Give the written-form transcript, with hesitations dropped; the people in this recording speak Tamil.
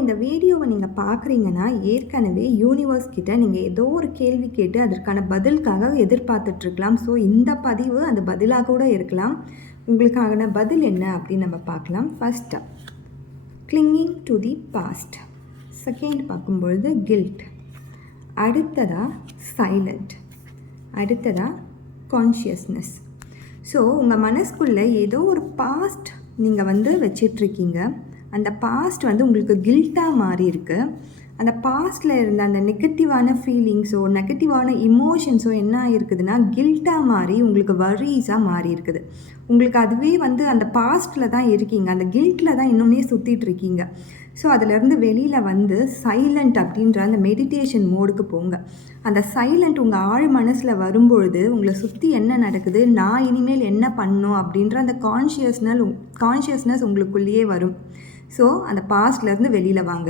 இந்த வீடியோவை நீங்கள் பார்க்குறீங்கன்னா ஏற்கனவே யூனிவர்ஸ் கிட்ட நீங்கள் ஏதோ ஒரு கேள்வி கேட்டு அதற்கான பதிலுக்காக எதிர்பார்த்துட்ருக்கலாம். ஸோ இந்த பதிவு அந்த பதிலாக கூட இருக்கலாம். உங்களுக்கான பதில் என்ன அப்படின்னு நம்ம பார்க்கலாம். First, clinging to the past. Second பார்க்கும்பொழுது கில்ட். அடுத்ததாக சைலண்ட். அடுத்ததாக கான்ஷியஸ்னஸ். ஸோ உங்கள் மனசுக்குள்ளே ஏதோ ஒரு பாஸ்ட் நீங்கள் வச்சிட்ருக்கீங்க. அந்த பாஸ்ட் உங்களுக்கு கில்ட்டாக மாறி இருக்கு. அந்த பாஸ்ட்டில் இருந்த அந்த நெகட்டிவான ஃபீலிங்ஸோ நெகட்டிவான இமோஷன்ஸோ என்ன ஆகிருக்குதுன்னா கில்ட்டாக மாறி உங்களுக்கு வரீஸாக மாறி இருக்குது. உங்களுக்கு அதுவே அந்த பாஸ்ட்டில் தான் இருக்கீங்க. அந்த கில்ட்டில் தான் இன்னுமே சுற்றிட்டுருக்கீங்க. ஸோ அதிலேருந்து வெளியில் சைலண்ட் அப்படின்ற அந்த மெடிடேஷன் மோடுக்கு போங்க. அந்த சைலண்ட் உங்கள் ஆழ் மனசில் வரும்பொழுது உங்களை சுற்றி என்ன நடக்குது, நான் இனிமேல் என்ன பண்ணணும் அப்படின்ற அந்த கான்ஷியஸ்னஸ் உங்களுக்குள்ளேயே வரும். ஸோ அந்த பாஸ்ட்லேருந்து வெளியில் வாங்க.